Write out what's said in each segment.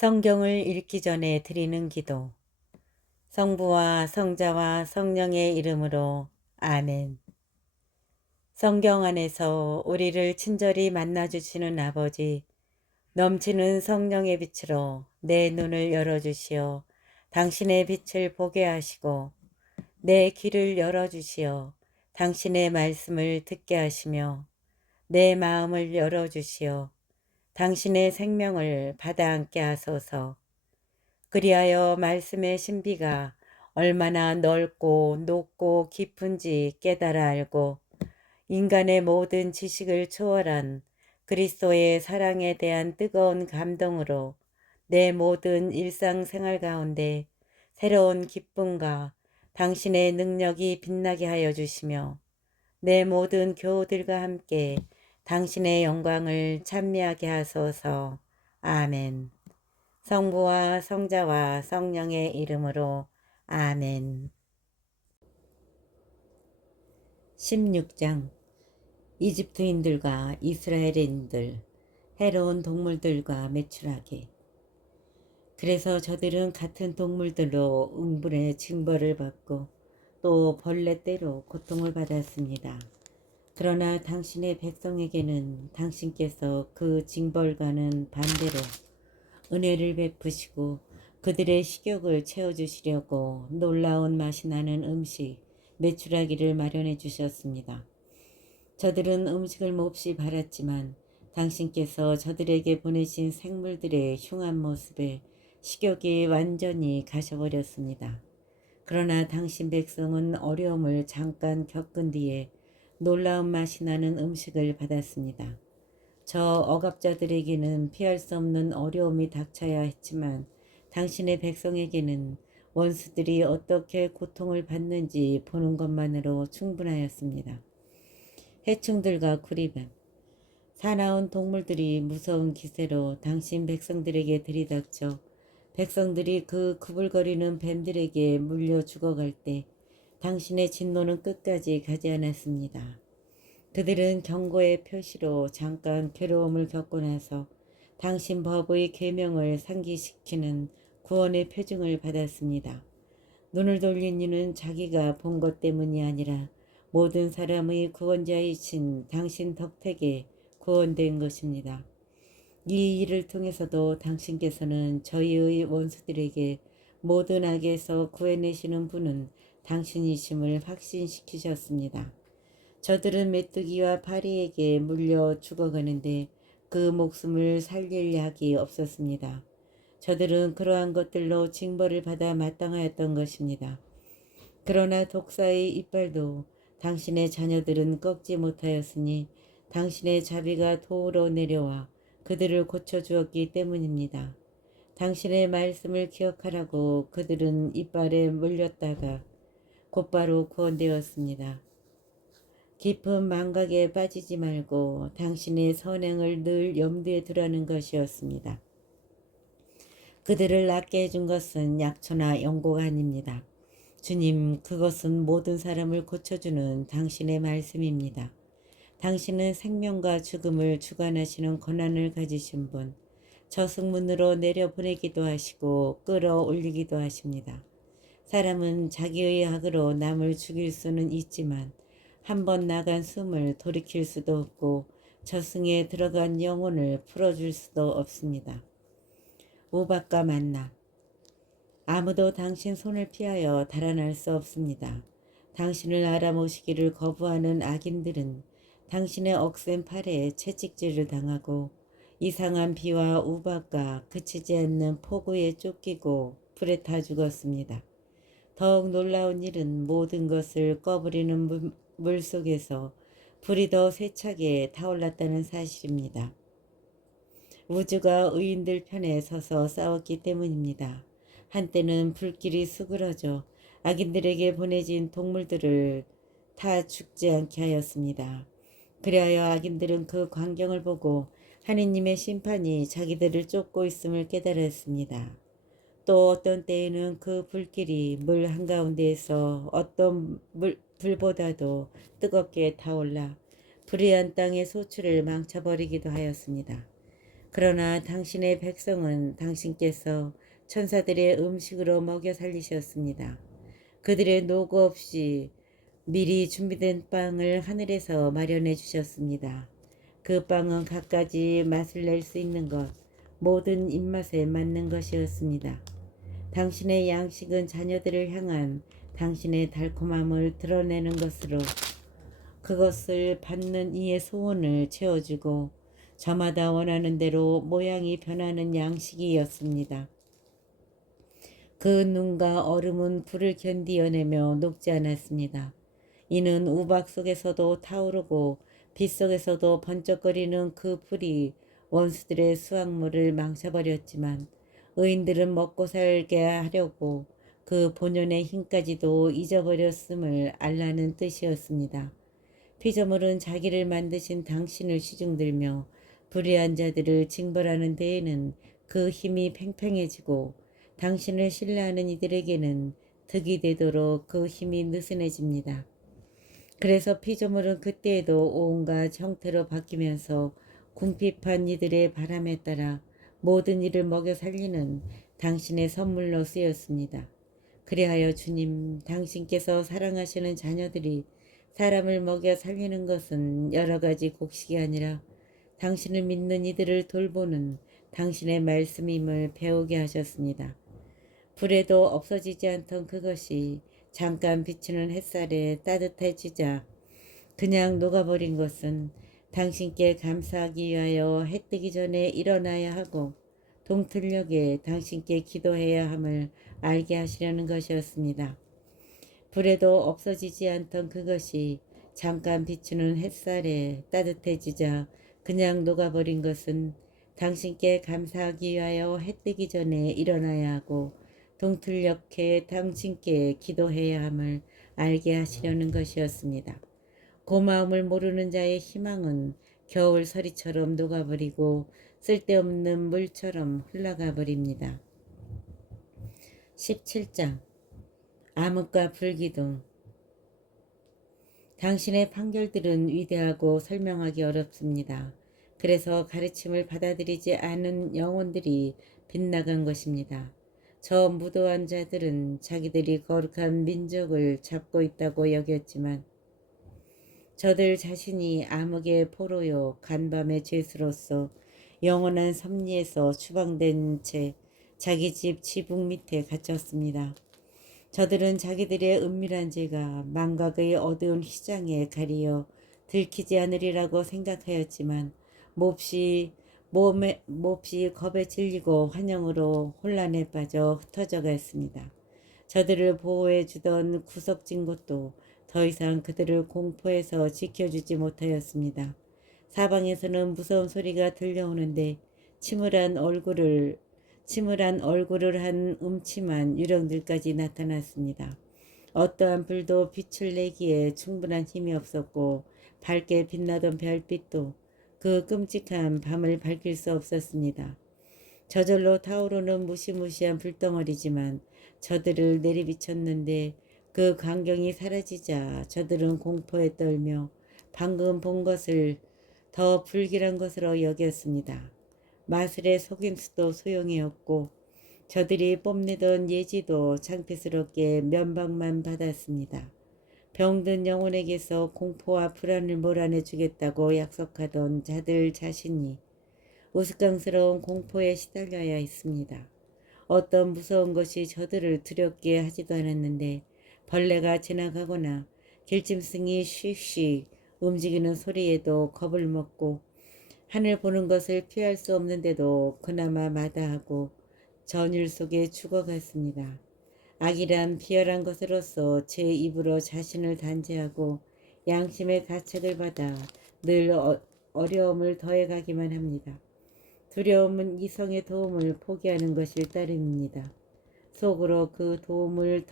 성경을 읽기 전에 드리는 기도. 성부와 성자와 성령의 이름으로 아멘. 성경 안에서 우리를 친절히 만나주시는 아버지, 넘치는 성령의 빛으로 내 눈을 열어주시어 당신의 빛을 보게 하시고 내 귀를 열어주시어 당신의 말씀을 듣게 하시며 내 마음을 열어주시어 당신의 생명을 받아 안게 하소서. 그리하여 말씀의 신비가 얼마나 넓고 높고 깊은지 깨달아 알고 인간의 모든 지식을 초월한 그리스도의 사랑에 대한 뜨거운 감동으로 내 모든 일상생활 가운데 새로운 기쁨과 당신의 능력이 빛나게 하여 주시며 내 모든 교우들과 함께 당신의 영광을 찬미하게 하소서. 아멘. 성부와 성자와 성령의 이름으로 아멘. 16장. 이집트인들과 이스라엘인들, 해로운 동물들과 매출하기. 그래서 저들은 같은 동물들로 음불의 징벌을 받고 또 벌레떼로 고통을 받았습니다. 그러나 당신의 백성에게는 당신께서 그 징벌과는 반대로 은혜를 베푸시고 그들의 식욕을 채워주시려고 놀라운 맛이 나는 음식, 메추라기를 마련해 주셨습니다. 저들은 음식을 몹시 바랐지만 당신께서 저들에게 보내신 생물들의 흉한 모습에 식욕이 완전히 가셔버렸습니다. 그러나 당신 백성은 어려움을 잠깐 겪은 뒤에 놀라운 맛이 나는 음식을 받았습니다. 저 억압자들에게는 피할 수 없는 어려움이 닥쳐야 했지만 당신의 백성에게는 원수들이 어떻게 고통을 받는지 보는 것만으로 충분하였습니다. 해충들과 구리뱀, 사나운 동물들이 무서운 기세로 당신 백성들에게 들이닥쳐 백성들이 그 구불거리는 뱀들에게 물려 죽어갈 때 당신의 진노는 끝까지 가지 않았습니다. 그들은 경고의 표시로 잠깐 괴로움을 겪고 나서 당신 법의 계명을 상기시키는 구원의 표징을 받았습니다. 눈을 돌린 이는 자기가 본 것 때문이 아니라 모든 사람의 구원자이신 당신 덕택에 구원된 것입니다. 이 일을 통해서도 당신께서는 저희의 원수들에게 모든 악에서 구해내시는 분은 당신이심을 확신시키셨습니다. 저들은 메뚜기와 파리에게 물려 죽어가는데 그 목숨을 살릴 약이 없었습니다. 저들은 그러한 것들로 징벌을 받아 마땅하였던 것입니다. 그러나 독사의 이빨도 당신의 자녀들은 꺾지 못하였으니 당신의 자비가 도우러 내려와 그들을 고쳐주었기 때문입니다. 당신의 말씀을 기억하라고 그들은 이빨에 물렸다가 곧바로 구원되었습니다. 깊은 망각에 빠지지 말고 당신의 선행을 늘 염두에 두라는 것이었습니다. 그들을 낫게 해준 것은 약초나 연고가 아닙니다. 주님, 그것은 모든 사람을 고쳐주는 당신의 말씀입니다. 당신은 생명과 죽음을 주관하시는 권한을 가지신 분, 저승문으로 내려보내기도 하시고 끌어올리기도 하십니다. 사람은 자기의 악으로 남을 죽일 수는 있지만 한 번 나간 숨을 돌이킬 수도 없고 저승에 들어간 영혼을 풀어줄 수도 없습니다. 우박과 만나. 아무도 당신 손을 피하여 달아날 수 없습니다. 당신을 알아모시기를 거부하는 악인들은 당신의 억센 팔에 채찍질을 당하고 이상한 비와 우박과 그치지 않는 폭우에 쫓기고 불에 타 죽었습니다. 더욱 놀라운 일은 모든 것을 꺼부리는 물 속에서 불이 더 세차게 타올랐다는 사실입니다. 우주가 의인들 편에 서서 싸웠기 때문입니다. 한때는 불길이 수그러져 악인들에게 보내진 동물들을 타 죽지 않게 하였습니다. 그리하여 악인들은 그 광경을 보고 하느님의 심판이 자기들을 쫓고 있음을 깨달았습니다. 또 어떤 때에는 그 불길이 물 한가운데에서 어떤 불보다도 뜨겁게 타올라 불의한 땅의 소출을 망쳐버리기도 하였습니다. 그러나 당신의 백성은 당신께서 천사들의 음식으로 먹여 살리셨습니다. 그들의 노고 없이 미리 준비된 빵을 하늘에서 마련해 주셨습니다. 그 빵은 갖가지 맛을 낼 수 있는 것, 모든 입맛에 맞는 것이었습니다. 당신의 양식은 자녀들을 향한 당신의 달콤함을 드러내는 것으로 그것을 받는 이의 소원을 채워주고 저마다 원하는 대로 모양이 변하는 양식이었습니다. 그 눈과 얼음은 불을 견디어내며 녹지 않았습니다. 이는 우박 속에서도 타오르고 빛 속에서도 번쩍거리는 그 불이 원수들의 수확물을 망쳐버렸지만 의인들은 먹고 살게 하려고 그 본연의 힘까지도 잊어버렸음을 알라는 뜻이었습니다. 피조물은 자기를 만드신 당신을 시중들며 불의한 자들을 징벌하는 데에는 그 힘이 팽팽해지고 당신을 신뢰하는 이들에게는 득이 되도록 그 힘이 느슨해집니다. 그래서 피조물은 그때에도 온갖 형태로 바뀌면서 궁핍한 이들의 바람에 따라 모든 일을 먹여 살리는 당신의 선물로 쓰였습니다. 그리하여 주님, 당신께서 사랑하시는 자녀들이 사람을 먹여 살리는 것은 여러 가지 곡식이 아니라 당신을 믿는 이들을 돌보는 당신의 말씀임을 배우게 하셨습니다. 불에도 없어지지 않던 그것이 잠깐 비추는 햇살에 따뜻해지자 그냥 녹아버린 것은 당신께 감사하기 위하여 해 뜨기 전에 일어나야 하고 동틀녘에 당신께 기도해야 함을 알게 하시려는 것이었습니다. 불에도 없어지지 않던 그것이 잠깐 비추는 햇살에 따뜻해지자 그냥 녹아버린 것은 당신께 감사하기 위하여 해 뜨기 전에 일어나야 하고 동틀녘에 당신께 기도해야 함을 알게 하시려는 것이었습니다. 고마움을 모르는 자의 희망은 겨울 서리처럼 녹아버리고 쓸데없는 물처럼 흘러가 버립니다. 17장 암흑과 불기둥. 당신의 판결들은 위대하고 설명하기 어렵습니다. 그래서 가르침을 받아들이지 않은 영혼들이 빗나간 것입니다. 저 무도한 자들은 자기들이 거룩한 민족을 잡고 있다고 여겼지만 저들 자신이 암흑의 포로요 간밤의 죄수로서 영원한 섭리에서 추방된 채 자기 집 지붕 밑에 갇혔습니다. 저들은 자기들의 은밀한 죄가 망각의 어두운 휘장에 가리어 들키지 않으리라고 생각하였지만 몹시 겁에 질리고 환영으로 혼란에 빠져 흩어져 갔습니다. 저들을 보호해 주던 구석진 곳도 더 이상 그들을 공포에서 지켜주지 못하였습니다. 사방에서는 무서운 소리가 들려오는데 침울한 얼굴을 한 음침한 유령들까지 나타났습니다. 어떠한 불도 빛을 내기에 충분한 힘이 없었고 밝게 빛나던 별빛도 그 끔찍한 밤을 밝힐 수 없었습니다. 저절로 타오르는 무시무시한 불덩어리지만 저들을 내리비쳤는데 그 광경이 사라지자 저들은 공포에 떨며 방금 본 것을 더 불길한 것으로 여겼습니다. 마술의 속임수도 소용이 없고 저들이 뽐내던 예지도 창피스럽게 면박만 받았습니다. 병든 영혼에게서 공포와 불안을 몰아내 주겠다고 약속하던 자들 자신이 우스꽝스러운 공포에 시달려야 했습니다. 어떤 무서운 것이 저들을 두렵게 하지도 않았는데 벌레가 지나가거나 길짐승이 쉬쉬 움직이는 소리에도 겁을 먹고 하늘 보는 것을 피할 수 없는데도 그나마 마다하고 전율 속에 죽어갔습니다. 악이란 비열한 것으로서 제 입으로 자신을 단죄하고 양심의 가책을 받아 늘 어려움을 더해가기만 합니다. 두려움은 이성의 도움을 포기하는 것일 따름입니다. 속으로 그 도움을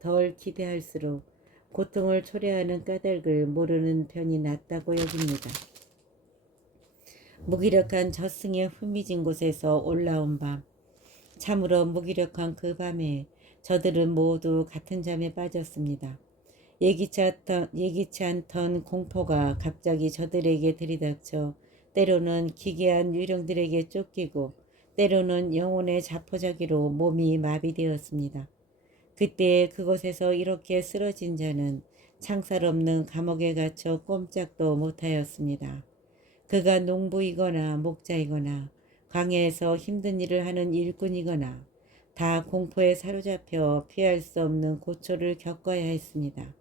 덜 기대할수록 고통을 초래하는 까닭을 모르는 편이 낫다고 여깁니다. 무기력한 젖승의 흐미진 곳에서 올라온 밤, 참으로 무기력한 그 밤에 저들은 모두 같은 잠에 빠졌습니다. 예기치 않던 공포가 갑자기 저들에게 들이닥쳐 때로는 기괴한 유령들에게 쫓기고 때로는 영혼의 자포자기로 몸이 마비되었습니다. 그때 그곳에서 이렇게 쓰러진 자는 창살 없는 감옥에 갇혀 꼼짝도 못하였습니다. 그가 농부이거나 목자이거나 광야에서 힘든 일을 하는 일꾼이거나 다 공포에 사로잡혀 피할 수 없는 고초를 겪어야 했습니다.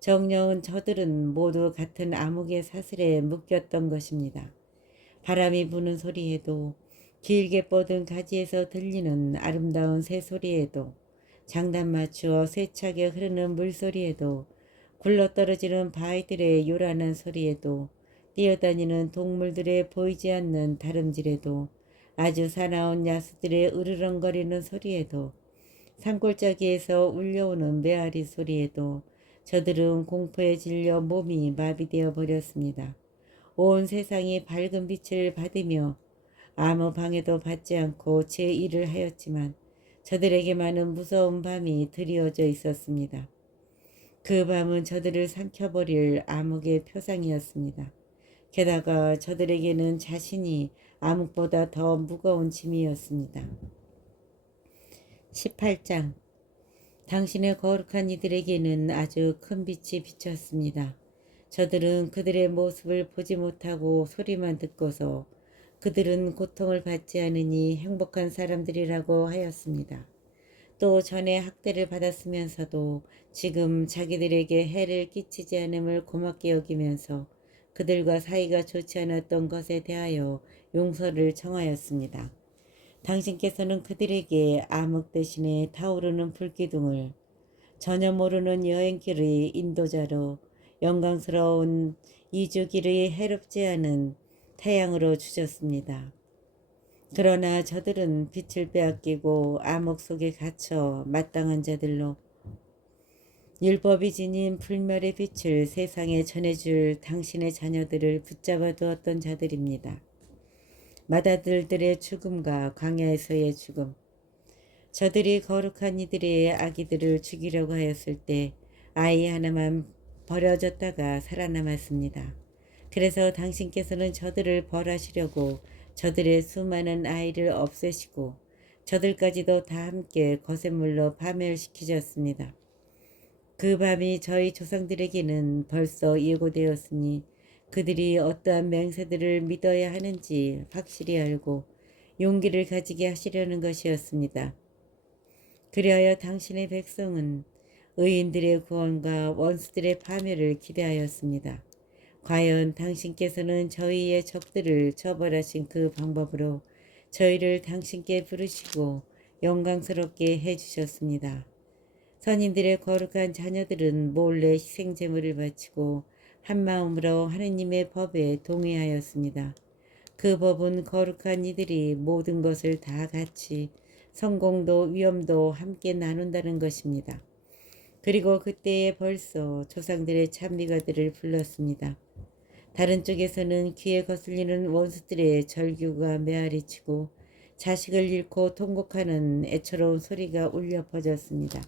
정령은 저들은 모두 같은 암흑의 사슬에 묶였던 것입니다. 바람이 부는 소리에도 길게 뻗은 가지에서 들리는 아름다운 새소리에도 장단 맞추어 세차게 흐르는 물소리에도 굴러떨어지는 바위들의 요란한 소리에도 뛰어다니는 동물들의 보이지 않는 다름질에도 아주 사나운 야수들의 으르렁거리는 소리에도 산골짜기에서 울려오는 메아리 소리에도 저들은 공포에 질려 몸이 마비되어 버렸습니다. 온 세상이 밝은 빛을 받으며 아무 방해도 받지 않고 제 일을 하였지만 저들에게만은 무서운 밤이 드리워져 있었습니다. 그 밤은 저들을 삼켜버릴 암흑의 표상이었습니다. 게다가 저들에게는 자신이 암흑보다 더 무거운 짐이었습니다. 18장 당신의 거룩한 이들에게는 아주 큰 빛이 비쳤습니다. 저들은 그들의 모습을 보지 못하고 소리만 듣고서 그들은 고통을 받지 않으니 행복한 사람들이라고 하였습니다. 또 전에 학대를 받았으면서도 지금 자기들에게 해를 끼치지 않음을 고맙게 여기면서 그들과 사이가 좋지 않았던 것에 대하여 용서를 청하였습니다. 당신께서는 그들에게 암흑 대신에 타오르는 불기둥을 전혀 모르는 여행길의 인도자로 영광스러운 이주길의 해롭지 않은 태양으로 주셨습니다. 그러나 저들은 빛을 빼앗기고 암흑 속에 갇혀 마땅한 자들로 율법이 지닌 불멸의 빛을 세상에 전해줄 당신의 자녀들을 붙잡아 두었던 자들입니다. 맏아들들의 죽음과 광야에서의 죽음, 저들이 거룩한 이들의 아기들을 죽이려고 하였을 때 아이 하나만 버려졌다가 살아남았습니다. 그래서 당신께서는 저들을 벌하시려고 저들의 수많은 아이를 없애시고 저들까지도 다 함께 거센물로 파멸시키셨습니다. 그 밤이 저희 조상들에게는 벌써 예고되었으니 그들이 어떠한 맹세들을 믿어야 하는지 확실히 알고 용기를 가지게 하시려는 것이었습니다. 그리하여 당신의 백성은 의인들의 구원과 원수들의 파멸을 기대하였습니다. 과연 당신께서는 저희의 적들을 처벌하신 그 방법으로 저희를 당신께 부르시고 영광스럽게 해주셨습니다. 선인들의 거룩한 자녀들은 몰래 희생제물을 바치고 한마음으로 하느님의 법에 동의하였습니다. 그 법은 거룩한 이들이 모든 것을 다 같이 성공도 위험도 함께 나눈다는 것입니다. 그리고 그때에 벌써 조상들의 찬미가들을 불렀습니다. 다른 쪽에서는 귀에 거슬리는 원수들의 절규가 메아리치고 자식을 잃고 통곡하는 애처로운 소리가 울려 퍼졌습니다.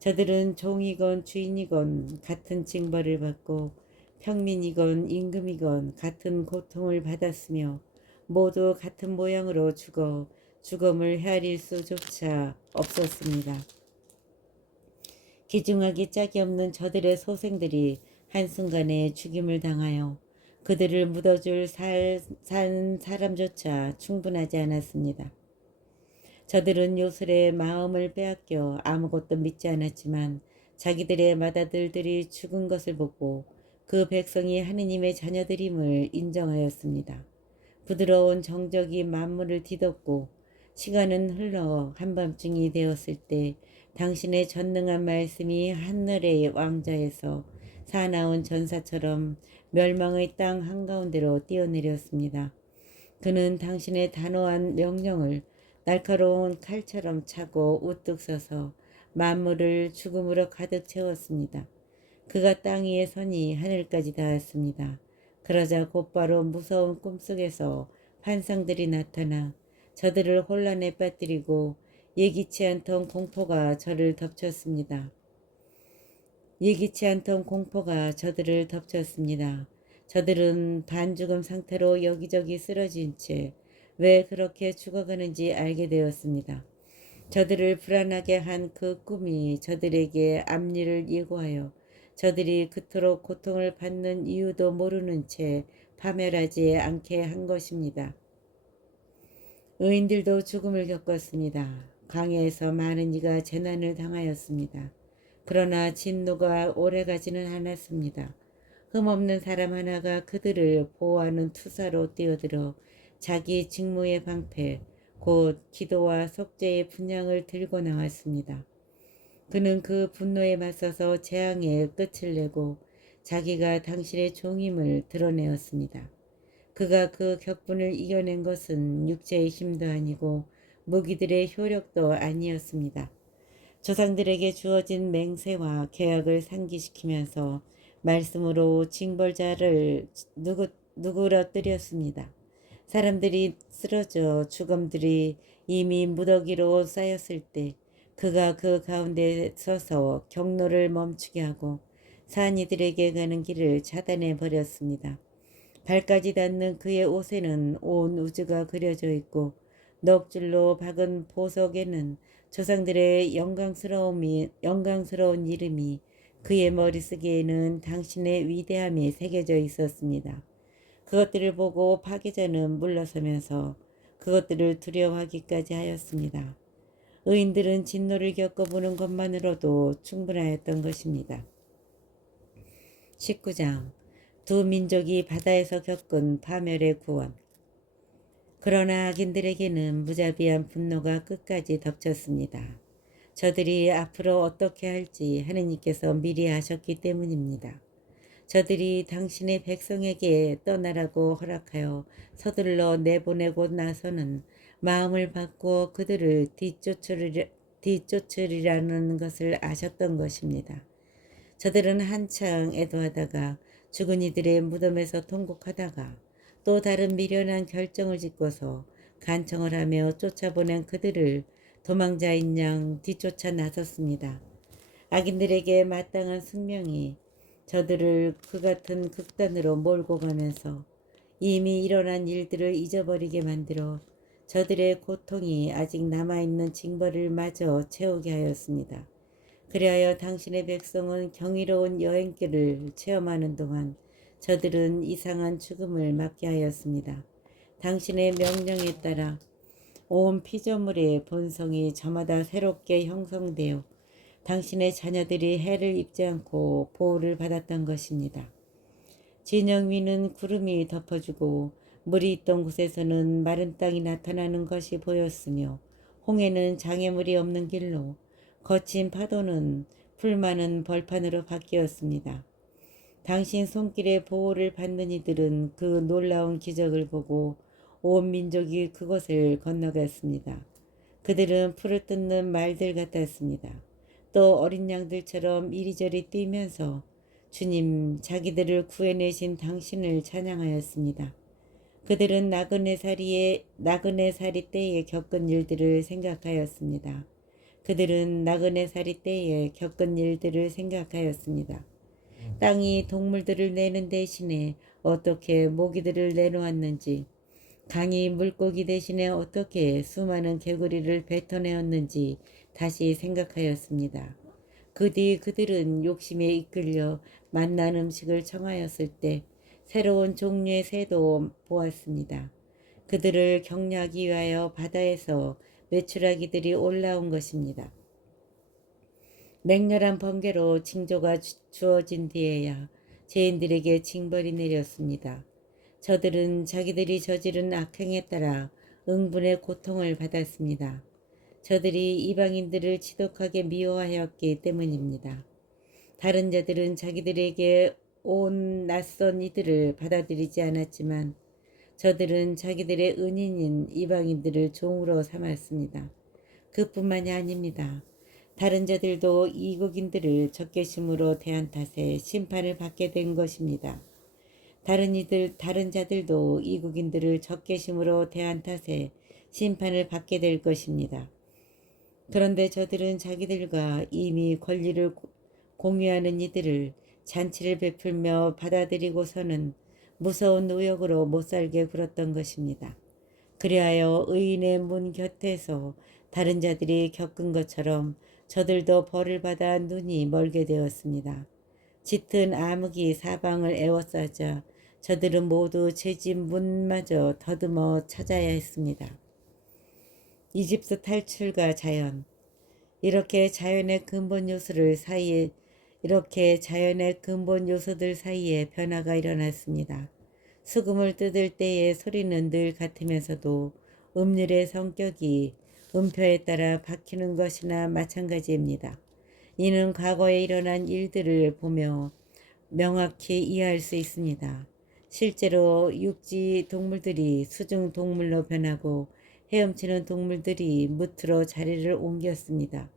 저들은 종이건 주인이건 같은 징벌을 받고 평민이건 임금이건 같은 고통을 받았으며 모두 같은 모양으로 죽어 죽음을 헤아릴 수조차 없었습니다. 기중하기 짝이 없는 저들의 소생들이 한순간에 죽임을 당하여 그들을 묻어줄 산 사람조차 충분하지 않았습니다. 저들은 요술의 마음을 빼앗겨 아무것도 믿지 않았지만 자기들의 맏아들들이 죽은 것을 보고 그 백성이 하느님의 자녀들임을 인정하였습니다. 부드러운 정적이 만물을 뒤덮고 시간은 흘러 한밤중이 되었을 때 당신의 전능한 말씀이 하늘의 왕자에서 사나운 전사처럼 멸망의 땅 한가운데로 뛰어내렸습니다. 그는 당신의 단호한 명령을 날카로운 칼처럼 차고 우뚝 서서 만물을 죽음으로 가득 채웠습니다. 그가 땅 위에 서니 하늘까지 닿았습니다. 그러자 곧바로 무서운 꿈속에서 환상들이 나타나 저들을 혼란에 빠뜨리고 예기치 않던 공포가 저를 덮쳤습니다. 예기치 않던 공포가 저들을 덮쳤습니다. 저들은 반죽음 상태로 여기저기 쓰러진 채 왜 그렇게 죽어가는지 알게 되었습니다. 저들을 불안하게 한 그 꿈이 저들에게 앞일을 예고하여 저들이 그토록 고통을 받는 이유도 모르는 채 파멸하지 않게 한 것입니다. 의인들도 죽음을 겪었습니다. 광야에서 많은 이가 재난을 당하였습니다. 그러나 진노가 오래가지는 않았습니다. 흠없는 사람 하나가 그들을 보호하는 투사로 뛰어들어 자기 직무의 방패, 곧 기도와 속죄의 분향을 들고 나왔습니다. 그는 그 분노에 맞서서 재앙의 끝을 내고 자기가 당신의 종임을 드러내었습니다. 그가 그 격분을 이겨낸 것은 육체의 힘도 아니고 무기들의 효력도 아니었습니다. 조상들에게 주어진 맹세와 계약을 상기시키면서 말씀으로 징벌자를 누그러뜨렸습니다. 사람들이 쓰러져 죽음들이 이미 무더기로 쌓였을 때 그가 그 가운데 서서 경로를 멈추게 하고 산이들에게 가는 길을 차단해 버렸습니다. 발까지 닿는 그의 옷에는 온 우주가 그려져 있고 넋줄로 박은 보석에는 조상들의 영광스러운 이름이, 그의 머리쓰기에는 당신의 위대함이 새겨져 있었습니다. 그것들을 보고 파괴자는 물러서면서 그것들을 두려워하기까지 하였습니다. 의인들은 진노를 겪어보는 것만으로도 충분하였던 것입니다. 19장. 두 민족이 바다에서 겪은 파멸의 구원. 그러나 악인들에게는 무자비한 분노가 끝까지 덮쳤습니다. 저들이 앞으로 어떻게 할지 하느님께서 미리 아셨기 때문입니다. 저들이 당신의 백성에게 떠나라고 허락하여 서둘러 내보내고 나서는 마음을 바꾸어 그들을 뒤쫓으리라는 것을 아셨던 것입니다. 저들은 한창 애도하다가 죽은 이들의 무덤에서 통곡하다가 또 다른 미련한 결정을 짓고서 간청을 하며 쫓아보낸 그들을 도망자인 양 뒤쫓아 나섰습니다. 악인들에게 마땅한 숙명이 저들을 그 같은 극단으로 몰고 가면서 이미 일어난 일들을 잊어버리게 만들어 저들의 고통이 아직 남아있는 징벌을 마저 채우게 하였습니다. 그리하여 당신의 백성은 경이로운 여행길을 체험하는 동안 저들은 이상한 죽음을 맞게 하였습니다. 당신의 명령에 따라 온 피조물의 본성이 저마다 새롭게 형성되어 당신의 자녀들이 해를 입지 않고 보호를 받았던 것입니다. 진영 위는 구름이 덮어주고 물이 있던 곳에서는 마른 땅이 나타나는 것이 보였으며 홍해는 장애물이 없는 길로 거친 파도는 풀 많은 벌판으로 바뀌었습니다. 당신 손길의 보호를 받는 이들은 그 놀라운 기적을 보고 온 민족이 그곳을 건너갔습니다. 그들은 풀을 뜯는 말들 같았습니다. 또 어린 양들처럼 이리저리 뛰면서 주님, 자기들을 구해내신 당신을 찬양하였습니다. 그들은 나그네살이 때에 겪은 일들을 생각하였습니다. 땅이 동물들을 내는 대신에 어떻게 모기들을 내놓았는지, 강이 물고기 대신에 어떻게 수많은 개구리를 뱉어내었는지 다시 생각하였습니다. 그 뒤 그들은 욕심에 이끌려 맛난 음식을 청하였을 때 새로운 종류의 새도 보았습니다. 그들을 격려하기 위하여 바다에서 메추라기들이 올라온 것입니다. 맹렬한 번개로 징조가 주어진 뒤에야 죄인들에게 징벌이 내렸습니다. 저들은 자기들이 저지른 악행에 따라 응분의 고통을 받았습니다. 저들이 이방인들을 지독하게 미워하였기 때문입니다. 다른 자들은 자기들에게 온 낯선 이들을 받아들이지 않았지만 저들은 자기들의 은인인 이방인들을 종으로 삼았습니다. 그뿐만이 아닙니다. 다른 자들도 이국인들을 적개심으로 대한 탓에 심판을 받게 된 것입니다. 다른 자들도 이국인들을 적개심으로 대한 탓에 심판을 받게 될 것입니다. 그런데 저들은 자기들과 이미 권리를 공유하는 이들을 잔치를 베풀며 받아들이고서는 무서운 노역으로 못살게 굴었던 것입니다. 그리하여 의인의 문 곁에서 다른 자들이 겪은 것처럼 저들도 벌을 받아 눈이 멀게 되었습니다. 짙은 암흑이 사방을 에워싸자 저들은 모두 제 집 문마저 더듬어 찾아야 했습니다. 이집트 탈출과 자연. 이렇게 자연의 근본 요소들 사이에 변화가 일어났습니다. 수금을 뜯을 때의 소리는 늘 같으면서도 음률의 성격이 음표에 따라 바뀌는 것이나 마찬가지입니다. 이는 과거에 일어난 일들을 보며 명확히 이해할 수 있습니다. 실제로 육지 동물들이 수중 동물로 변하고 헤엄치는 동물들이 무트로 자리를 옮겼습니다.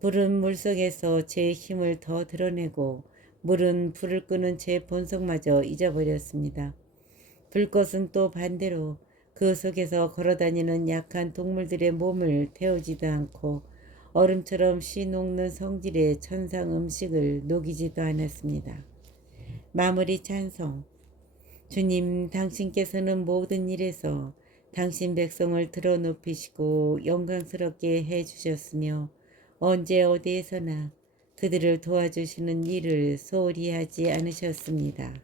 불은 물속에서 제 힘을 더 드러내고 물은 불을 끄는 제 본성마저 잊어버렸습니다. 불꽃은 또 반대로 그 속에서 걸어다니는 약한 동물들의 몸을 태우지도 않고 얼음처럼 씨녹는 성질의 천상 음식을 녹이지도 않았습니다. 마무리 찬송. 주님, 당신께서는 모든 일에서 당신 백성을 들어 높이시고 영광스럽게 해주셨으며 언제 어디에서나 그들을 도와주시는 일을 소홀히 하지 않으셨습니다.